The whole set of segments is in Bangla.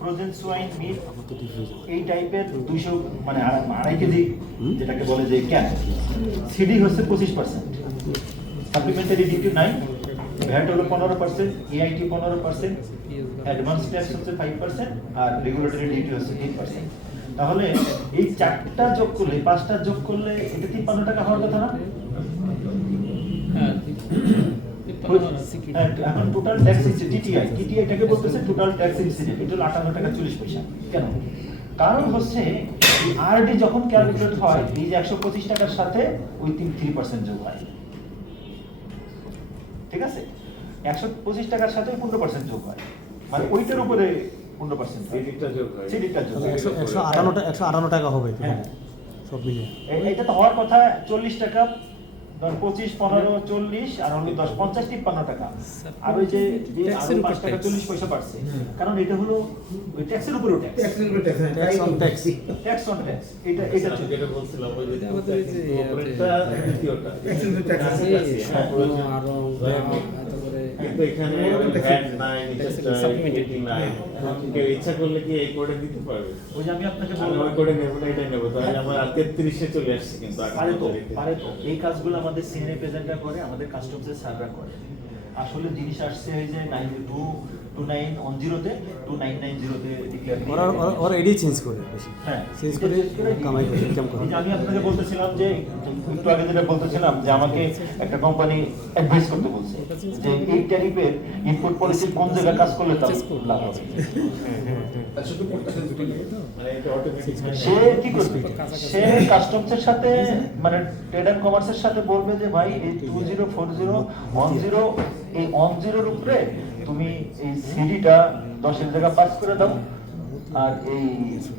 ফ্রোজেন সোয়াইন মিট এই টাইপের 200 মানে আড়াই কেজি যেটাকে বলে যে ক্যান, সিডি হচ্ছে 25%, সাপ্লিমেন্টারি ডিউটি নাই, ভ্যাট হলো 15%, এআইটি 15%, অ্যাডভান্স ট্যাক্স হচ্ছে 5% আর রেগুলেটরি ডিউটি হচ্ছে 10%। তাহলে এই চারটা যোগ করলে, পাঁচটা যোগ করলে এটা 53 টাকা হওয়ার কথা না? এখন টোটাল ট্যাক্স টিটিআই, টিটিআইটাকে বলতেছে টোটাল ট্যাক্স ইনসিডেন্ট, এটা হলো 58 টাকা 40 পয়সা। কেন? কারণ হচ্ছে আরডি যখন ক্যালকুলেট হয় এই যে 125 টাকার সাথে ওই 3% যোগ হয়, ঠিক আছে? 125 টাকার সাথে 15% যোগ হয়, মানে ওইটার উপরে 15% সিডিটা যোগ হয়, সিডিটা যোগ হয় 158 টাকা হবে। হ্যাঁ, সব মিলিয়ে এটা তো হওয়ার কথা 40 টাকা, 25 15 40 আর হলো 10 50 53 টাকা, আর ওই যে 5 টাকা 40 পয়সা বাড়ছে, কারণ এটা হলো ওই ট্যাক্সের উপরে tax, tax on tax, tax on tax. এটা যেটা বলছিলাম ওই যে উপরেরটা দ্বিতীয়টা ট্যাক্স অন ট্যাক্স আরো কিন্তু এখানে ভ্যাট নাই, সাপ্লিমেন্টারি নাই, কেউ ইচ্ছা করলে কি এই কোডে দিতে পারবে? ওই যে আমি আপনাকে আমি ওই কোডে নেব না, এটা নেব, তাহলে আমার 33 এ চলে আসছে। কিন্তু পারে তো এই কাজগুলো আমাদের সিনিয়র প্রেজেন্টার করে, আমাদের কাস্টমসের সার্ভার করে। আসলে জিনিস আসছে ওই যে 2910 তে 2990 তে ডিক্লেয়ার ওরা এডি চেঞ্জ করে বেশি, হ্যাঁ চেঞ্জ করে কামাই করে, ইনকাম করে। আমি আপনাকে বলতেছিলাম যে একটু আগে যেটা বলতেছিলাম যে আমাকে একটা কোম্পানি অ্যাডভাইস করতে বলছে যে এই ট্যারিফের ইনপুট পলিসি কোন জায়গায় কাজ করলে তার লাভ হবে। সে কি করবে? সে কাস্টমসের সাথে মানে ট্রেড এন্ড কমার্সের সাথে বলবে যে ভাই এই 2040 এই 10 উপরে তুমি এই সিডিটা 10 এর জায়গা পাস করে দাও, আর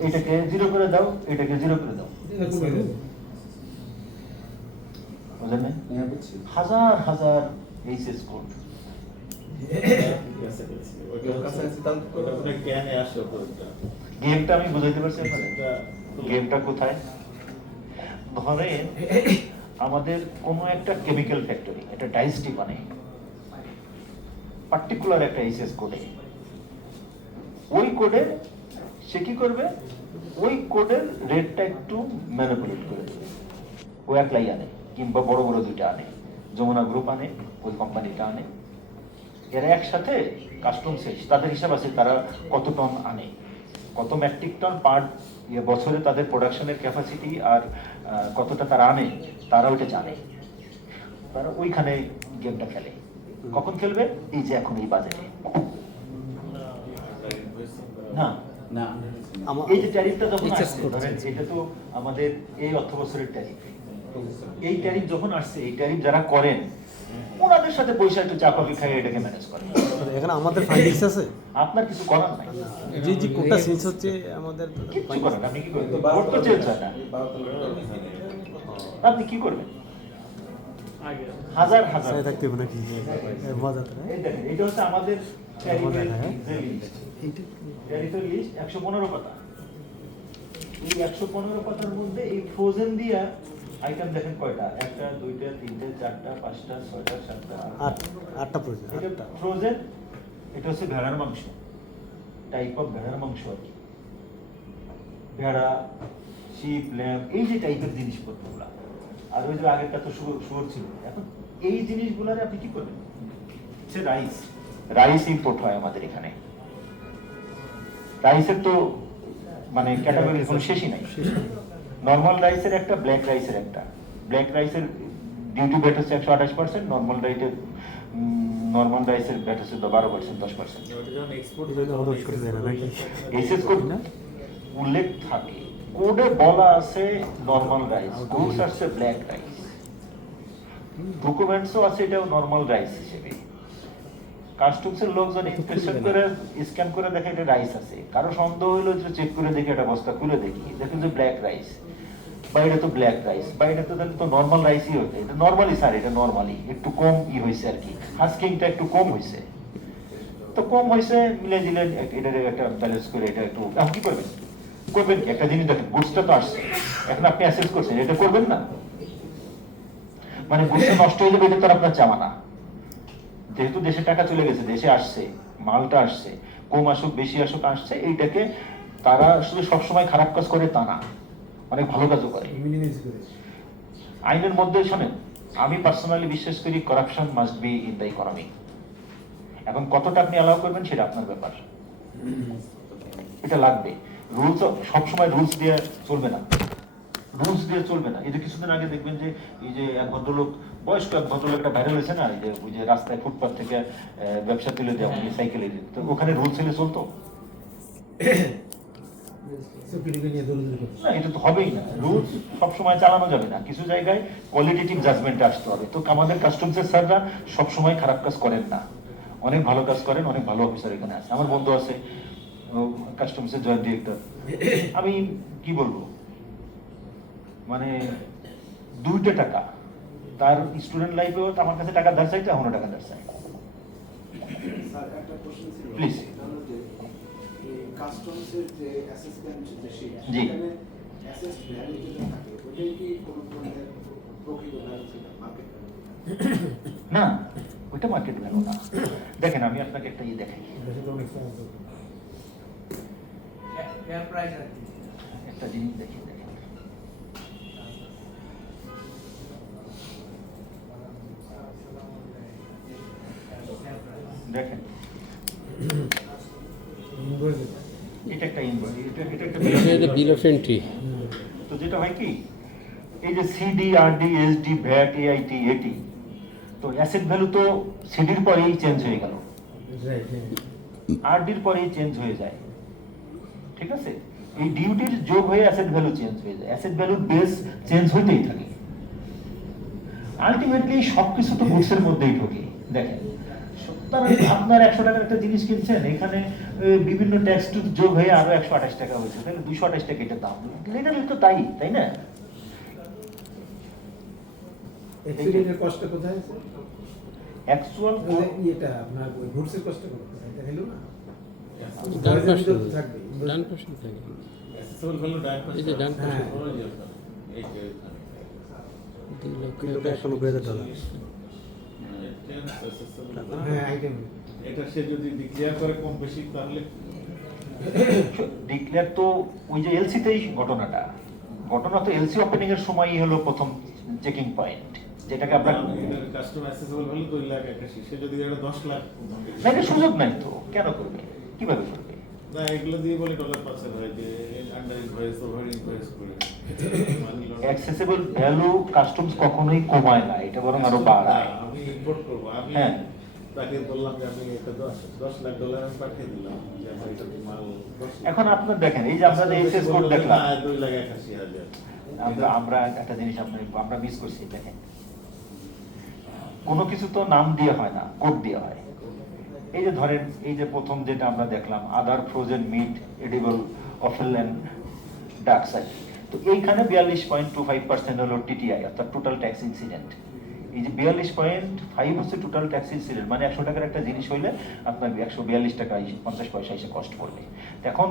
এইটাকে 0 করে দাও, এটাকে 0 করে দাও। বুঝলেন? হাজার হাজার এইচএস কোড গেমটা আমি বুঝাইতে পারছি আপনাদের। গেমটা কোথায়? ধরেন আমাদের কোনো একটা কেমিক্যাল ফ্যাক্টরি এটা ডাইসটি বানায় পার্টিকুলার একটা এইচএস কোডে, ওই কোডে সে কি করবে? ওই কোডের রেটটা একটু ম্যানিপুলেট করে দেবে, ও একলাই আনে কিংবা বড় বড় দুইটা আনে, যমুনা গ্রুপ আনে, ওই কোম্পানিটা আনে, এরা একসাথে কাস্টমসে তাদের হিসাব আছে তারা কত টন আনে, কত মেট্রিক টন পার বছরে তাদের প্রোডাকশনের ক্যাপাসিটি আর কতটা তারা আনে, তারা ওইটা জানে। তারা ওইখানে গেমটা খেলে। কখন খেলবে? এই যে এখন এই বাজেটে না না, এই যে ট্যারিফটা যখন আসছে, ধরেন এটা তো আমাদের এই অর্থ বছরের ট্যারিফ, এই ট্যারিফ যখন আসছে, এই ট্যারিফ যারা করেন ওনাদের সাথে পয়সা একটু চাপাকি খাইয়ে এটাকে ম্যানেজ করে। এখানে আমাদের ফাইন্ডিংস আছে, আপনার কিছু করার নাই, যে কোডটা চেঞ্জ হচ্ছে আমাদের কিছু করার আপনি কি করবেন? কোড তো চেঞ্জ হয় না, আপনি কি করবেন? হাজার হাজার সাথে থাকতে হবে নাকি? মজা তো। এই দেখেন এটা হচ্ছে আমাদের ট্যারিফের লিস্ট, ট্যারিফের লিস্ট 115 পাতা। এই 115 পাতার মধ্যে এই ফ্রোজেন দিয়া আইটেম দেখেন কয়টা? একটা, দুইটা, তিনটে, চারটা, পাঁচটা, ছয়টা, সাতটা, আটটা প্রয়োজন। এটা ফ্রোজেন, এটা হচ্ছে ভেড়ার মাংস, টাইপ অফ ভেড়ার মাংস আর কি, ভেড়া, শিপ, ল্যাম্ব, এই যে টাইপের জিনিসপত্রগুলা। আর ওই যে আগেরটা তো শুয়োর ছিল। এখন এই জিনিসগুলারে আপনি কি করবেন? সে রাইস ইম্পোর্ট হয় আমাদের এখানে। রাইসের তো মানে ক্যাটাগরির কোনো শেষই নাই। নর্মাল রাইসের একটা, ব্ল্যাক রাইসের একটা। ব্ল্যাক রাইসের ডিউটি ভ্যাট হচ্ছে 128%, নর্মাল রাইসের ভ্যাট হচ্ছে 12%, 10%। এইচএস কোড উল্লেখ থাকে, কোডে বলা আছে নর্মাল রাইস, গুডস আছে ব্ল্যাক রাইস, ডকুমেন্টসও আছে এটাও নর্মাল রাইস হিসেবে। কাস্টমসের লোকজন ইনস্পেকশন করে স্ক্যান করে দেখে এটা রাইস আছে, কারো সন্দেহ হইলো যে চেক করে দেখে এটা বস্তা খুলে দেখি, দেখেন যে ব্ল্যাক রাইস, বা এটা তো ব্ল্যাক রাইস, বা এটা তো তাহলে তো নর্মাল রাইসই হতো। এটা নর্মালি স্যার, এটা নর্মালি একটু কম হয়েছে আর কি, হাস্কিংটা একটু কম হয়েছে, তো কম হয়েছে মিলে দিলে এটার একটা ব্যালেন্স করে এটা একটু। এখন কি করবেন? করবেন কি? একটা জিনিস দেখেন, গুডসটা তো আসছে, এখন আপনি অ্যাসেস করছেন, এটা করবেন না? মানে গুডসটা নষ্ট হয়ে যাবে, এটা তো আপনার চাওয়া না। যেহেতু দেশে টাকা চলে গেছে, দেশে আসছে, মালটা আসছে, কম আসুক বেশি আসুক আসছে, এইটাকে তারা শুধু সবসময় খারাপ কাজ করে তা না, অনেক ভালো কাজও করে। আইনের মধ্যে শোনেন, আমি পার্সোনালি বিশ্বাস করি corruption must be in the economy. এখন কতটা আপনি অ্যালাউ করবেন সেটা আপনার ব্যাপার, এটা লাগবে। রুলস সবসময় রুলস দিয়ে চলবে না, রুলস দিয়ে চলবে না। এই যে কিছুদিন আগে দেখবেন যে এই যে এক ভদ্রলোক, বয়স্ক এক ভদ্রলোক একটা ভাইরাল হয়েছে না, এই যে ওই যে রাস্তায় ফুটপাথ থেকে ব্যবসা তুলে দেওয়া সাইকেলে, তো ওখানে রুলস ছেলে চলতো না, এটা তো হবেই না। রুলস সবসময় চালানো যাবে না, কিছু জায়গায় কোয়ালিটেটিভ জাজমেন্টে আসতে হবে। তো আমাদের কাস্টমসের স্যাররা সবসময় খারাপ কাজ করেন না, অনেক ভালো কাজ করেন, অনেক ভালো অফিসার এখানে আছে। আমার বন্ধু আছে কাস্টমসের জয়েন্ট ডিরেক্টর, আমি কি বলবো, মানে 2টা টাকা তার স্টুডেন্ট লাইফেও আমার কাছে টাকা ধার চাইতে, এখনো টাকা ধার চাই। স্যার একটা প্রশ্ন ছিল, Please. এটা হলো যে এই কাস্টমসের যে অ্যাসেসমেন্ট যে শীট, জি। সেখানে অ্যাসেস ভ্যালু যেটা থাকে ওটাই কি কোনো ধরনের প্রকৃত ভ্যালু ছিল, মার্কেট ভ্যালু? না, ওইটা মার্কেট ভ্যালু না। দেখেন আমি আপনাকে একটা ইয়ে দেখাই, ফেয়ার প্রাইস আর কি। একটা জিনিস দেখি, দেখেন দেখেন, এটা একটা ইনভয়েস, এটা একটা বিল অফ এন্ট্রি। তো যেটা হয় কি, এই যে CD RD SD VAT AIT এটি, তো অ্যাসেট ভ্যালু তো সিডির পরেই চেঞ্জ হয়ে গেল, আরডির পরেই চেঞ্জ হয়ে যায়, ঠিক আছে? এই ডিউটির যোগ হয়ে অ্যাসেট ভ্যালু চেঞ্জ হয়ে যায়, অ্যাসেট ভ্যালু বেস চেঞ্জ হইতেই থাকে। আলটিমেটলি সবকিছু তো গুডসের মধ্যেই ঢোকে। দেখেন, আপনার 100 টাকার একটা জিনিস কিনছেন, এখানে বিভিন্ন ট্যাক্স যোগ হয়ে আরো 128 টাকা হয়েছে, তাহলে 228 টাকা এটা দাম, লিটারালি তো তাই, তাই না? অ্যাক্সিডেন্টের কষ্ট কোথায় আছে? অ্যাকচুয়াল এটা আপনার গুডসের কষ্ট কোথায়? এটা হলো না, ডান ভয়েসের পাশে, ভিতর তো থাকবে। ডান পাশে থাকে। অ্যাসেসবল ভ্যালু ডান পাশে। এই যে ডান পাশে। হ্যাঁ। এই যে 2,91,000 হ্যাঁ, আইটেম। এটা সে যদি ডিক্লেয়ার করে কম বেশি, তাহলে ডিক্লেয়ার তো ওই যে এলসিতেই ঘটনাটা, ঘটনা তো এলসি ওপেনিং এর সময়ই হলো প্রথম চেকিং পয়েন্ট, যেটাকে আমরা কাস্টমার অ্যাসেসবল ভ্যালু 2,81,000, সে যদি এটা 10 লাখ না, এটা সুযোগ নাই তো, কেন করবে, কিভাবে করবে? না, এগুলো দিয়ে বলে ডলার পাচ্ছে হয় যে আন্ডার ইনভয়েস ওভার ইনভয়েস করে অ্যাক্সেসিবল ভ্যালু কাস্টমস কখনোই কমায় না, এটা বরং আরো বাড়ায়। আমি ইম্পোর্ট করবো, আমি হ্যাঁ। তাকে বললাম যে আমি এটা 10 লাখ ডলার আমি পাঠিয়ে দিলাম, যে আমার এটা মাল 10 লাখ। এখন আপনার দেখেন, এই যে আমরা এসএস কোড দেখলাম, না, 2,81,000 আমরা একটা জিনিস আমরা মিস করছি। দেখেন, কোনো কিছু তো নাম দিয়ে হয় না, কোড দিয়ে হয়। এই যে ধরেন, এই যে প্রথম যেটা আমরা দেখলাম, other frozen meat edible offal and ducks, তো এইখানে 42.25% হলো টিটিআই, অর্থাৎ টোটাল ট্যাক্স ইনসিডেন্ট। এই যে 42.5 হচ্ছে টোটাল ট্যাক্স ইনসিডেন্ট, মানে 100 টাকার একটা জিনিস হইলে আপনার 142 টাকা 50 পয়সা এসে কষ্ট পড়বে। এখন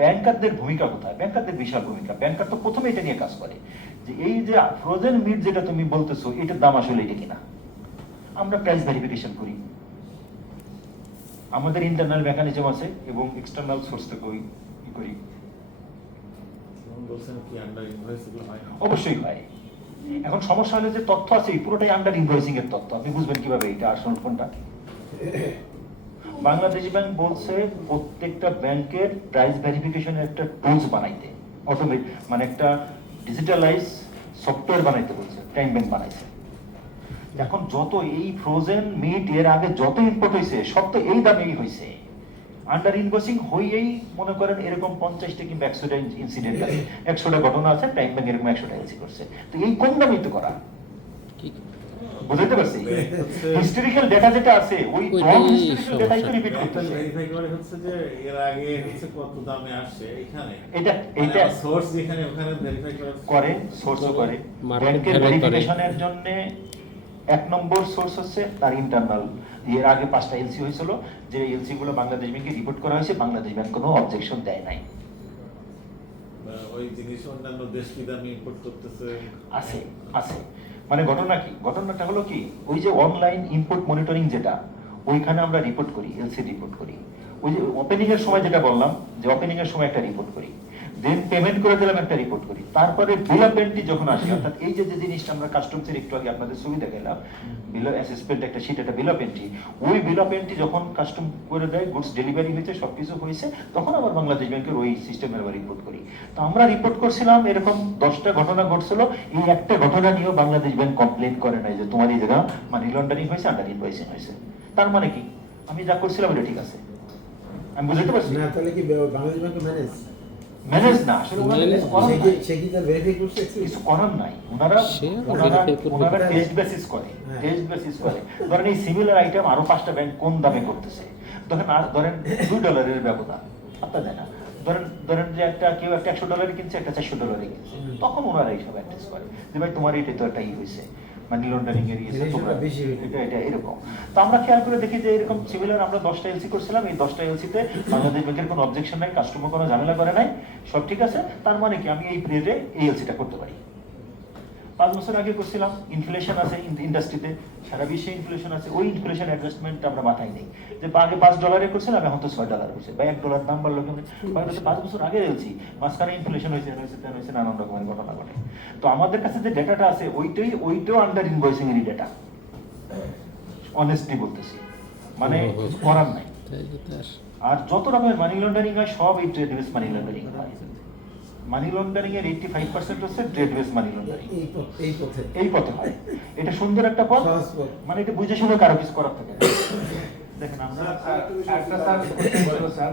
ব্যাংকারদের ভূমিকা কোথায়? ব্যাংকারদের বিশাল ভূমিকা। ব্যাংকার তো প্রথমে এটা নিয়ে কাজ করে যে এই যে ফ্রোজেন মিট যেটা তুমি বলতেছো, এটার দাম আসলে এটা কিনা, আমরা প্রাইস ভেরিফিকেশন করি, আমাদের ইন্টারনাল মেকানিজম আছে এবং এক্সটার্নাল সোর্স থেকে করি। বলছেন কি আন্ডার ইনভয়েস এগুলো হয় না? অবশ্যই হয়। এখন সমস্যা হলে যে তথ্য আছে এই পুরোটাই আন্ডার ইনভয়েসিং এর তথ্য, আপনি বুঝবেন কিভাবে এটা আসল কোনটা? বাংলাদেশ ব্যাংক বলছে প্রত্যেকটা ব্যাংকের প্রাইস ভেরিফিকেশনের একটা টুলস বানাইতে, অটোমেট মানে একটা ডিজিটালাইজ সফটওয়্যার বানাইতে বলছে, টাইম ব্যাংক বানাইছে। এখন যত এই ফ্রোজেন মিট এর আগে যত ইম্পোর্ট হয়েছে সব তো এই দামেই হয়েছে, আন্ডার ইনভয়েসিং হয়েই মনে করেন এরকম 50টা কিংবা 100টা ইনসিডেন্ট আছে, 100টা ঘটনা আছে, টাইম ব্যাংক এরকম 100টা এলসি করছে, তো এই কম দামেই তো করা, বুঝতে পারছি? হিস্টোরিক্যাল ডেটা যেটা আছে ওই ওইটাই হিস্টোরিক্যাল ডেটাই তো রিপিট একটা করতেছে। ভেরিফাই করে হচ্ছে যে এর আগে হচ্ছে কত দামে আসছে এখানে, এটা সোর্স যেখানে ওখানে ভেরিফাই করে, সোর্সও করে। Market ব্যাংকের value করে। ভেরিফিকেশনের জন্য 1 নম্বর সোর্স হচ্ছে তার ইন্টারনাল। এর আগে 5টা এলসি হয়েছিল, যে এলসি গুলো বাংলাদেশ ব্যাংকে রিপোর্ট করা হয়েছে, বাংলাদেশ ব্যাংক কোনো অবজেকশন দেয় নাই। ওই জিনিস অন্যান্য দেশ কি দামে ইম্পোর্ট করতেছে আছে আছে মানে ঘটনা কি, ঘটনাটা হলো কি, ওই যে অনলাইন ইম্পোর্ট মনিটরিং যেটা, ওইখানে আমরা রিপোর্ট করি, এলসি রিপোর্ট করি, ওই যে ওপেনিং এর সময় যেটা বললাম যে ওপেনিং এর সময় একটা রিপোর্ট করি, দেন পেমেন্ট করে দিলাম একটা রিপোর্ট করি, তারপরে বিল অফ এন্ট্রি যখন আসে, অর্থাৎ এই যে জিনিসটা আমরা কাস্টমসের একটু আগে আপনাদের সুবিধা গেলাম, বিল অফ অ্যাসেসমেন্ট একটা শীট, একটা বিল অফ এন্ট্রি, ওই বিল অফ এন্ট্রি যখন কাস্টম করে দেয়, গুডস ডেলিভারি হয়েছে, সবকিছু হয়েছে, তখন আবার বাংলাদেশ ব্যাংকের ওই সিস্টেমের আবার রিপোর্ট করি। তো আমরা রিপোর্ট করছিলাম, এরকম 10টা ঘটনা ঘটছিল, এই একটা ঘটনা নিয়েও বাংলাদেশ ব্যাংক কমপ্লেন করে নাই যে তোমার এই জায়গা মানি লন্ডারিং হয়েছে, আন্ডার ইনভয়েসিং হয়েছে। তার মানে কি আমি যা করছিলাম এটা ঠিক আছে, আমি বুঝতে পারছি। না তাহলে কি বাংলাদেশ ব্যাংক ম্যানেজ ম্যানেজ না, আসলে ওনারা Manage করার সে নাই। কি সে কি তার ভেরিফাই করছে কিছু করার নাই, ওনারা সে ওনারা verify করবে। ওনারা টেস্ট বেসিস করে, হ্যাঁ। টেস্ট বেসিস করে। ধরেন এই সিমিলার আইটেম আরো 5টা ব্যাংক কোন দামে করতেছে, ধরেন $2 ব্যবধান, আপনার দেয় না, ধরেন যে একটা কেউ একটা $100 কিনছে, একটা $400 কিনছে, তখন ওনারা এইসব অ্যাড্রেস করে যে ভাই তোমার এটা তো একটা হয়েছে, মানি লন্ডারিং এর ইয়েছে, রেশিওটা তোমরা বেশি হয়েছে। এটা এরকম। তো আমরা খেয়াল করে দেখি যে এরকম সিমিলার আমরা 10টা এলসি করছিলাম, এই 10টা এলসিতে বাংলাদেশ ব্যাংকের কোনো অবজেকশন নাই, কাস্টমার কোনো ঝামেলা করে নাই, সব ঠিক আছে। তার মানে কি আমি এই পিরিয়ডে এই এলসিটা করতে পারি। 5 বছর আগে করছিলাম, ইনফ্লেশন আছে ইন্ডাস্ট্রিতে, সারা বিশ্বে ইনফ্লেশন আছে, ওই ইনফ্লেশন অ্যাডজাস্টমেন্ট আমরা মাথায় নেই যে আগে $5 করছিলাম, এখন তো $6 হচ্ছে, বা $1 দাম বাড়লো কেমন, 5 বছর আগে এলসি, মাঝখানে ইনফ্লেশন হয়েছে, নানান রকমের ঘটনা ঘটে। তো আমাদের কাছে যে ডেটাটা আছে ওইটাও আন্ডার ইনভয়েসিং এরই ডেটা, অনেস্টলি বলতেছি, মানে কিছু করার নাই। তাইলে তো আর আর যত রকমের মানি লন্ডারিং হয় সব এই ট্রেড বেস মানি লন্ডারিং হয়। মানি লন্ডারিং এর 85% হচ্ছে ট্রেড বেস মানি লন্ডারিং, এই পথে হয়। এটা সুন্দর একটা পথ, সহজ পথ। মানে এটা বুঝে শুনে কারো কিছু করার থাকে না। দেখেন আমরা একটা স্যার